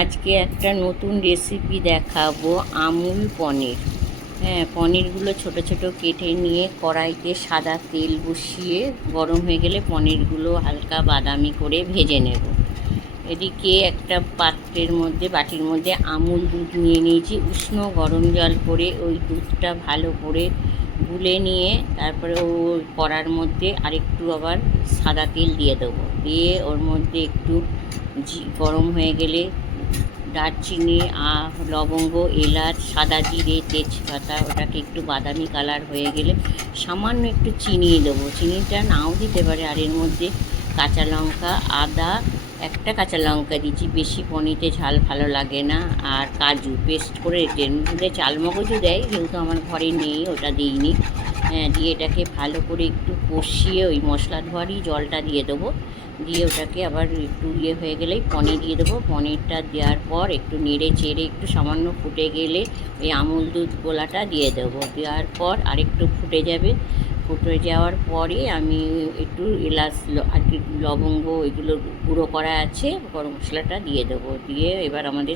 আজকে একটা নতুন রেসিপি দেখাবো, আমুল পনির। হ্যাঁ, পনিরগুলো ছোট ছোট কেটে নিয়ে কড়াইতে সাদা তেল বসিয়ে গরম হয়ে গেলে পনিরগুলো হালকা বাদামি করে ভেজে নেব। এদিকে একটা পাত্রের মধ্যে, বাটির মধ্যে আমুল দুধ নিয়ে নিয়েছি। উষ্ণ গরম জল করে ওই দুধটা ভালো করে গুলে নিয়ে তারপরে কড়ার মধ্যে আরেকটু আবার সাদা তেল দিয়ে দেবো। দিয়ে ওর মধ্যে একটু গরম হয়ে গেলে দারচিনি, লবঙ্গ, এলাচ, সাদা জিরে, তেজপাতা, ওটাকে একটু বাদামি কালার হয়ে গেলে সামান্য একটু চিনি দেবো। চিনিটা নাও দিতে পারে। আর এর মধ্যে কাঁচা লঙ্কা, আদা, একটা কাঁচা লঙ্কা দিচ্ছি, বেশি পনিতে ঝাল ভালো লাগে না। আর কাজু পেস্ট করে এর মধ্যে চালমগজও দেয়, যেহেতু আমার ঘরে নেই ওটা দিইনি। দিয়ে এটাকে ভালো করে একটু কষিয়ে ওই মশলা ধোয়ারই জলটা দিয়ে দেবো। দিয়ে ওটাকে আবার একটু হয়ে গেলেই পনির দিয়ে দেবো। পনিরটা দেওয়ার পর একটু নেড়ে চেড়ে একটু সামান্য ফুটে গেলে ওই আমুল দুধ গোলাটা দিয়ে দেবো। দেওয়ার পর আরেকটু ফুটে যাবে। ফুটে যাওয়ার পরে আমি একটু এলাচ আর লবঙ্গ এগুলো গুঁড়ো করা আছে, গরম মশলাটা দিয়ে দেবো। দিয়ে এবার আমাদের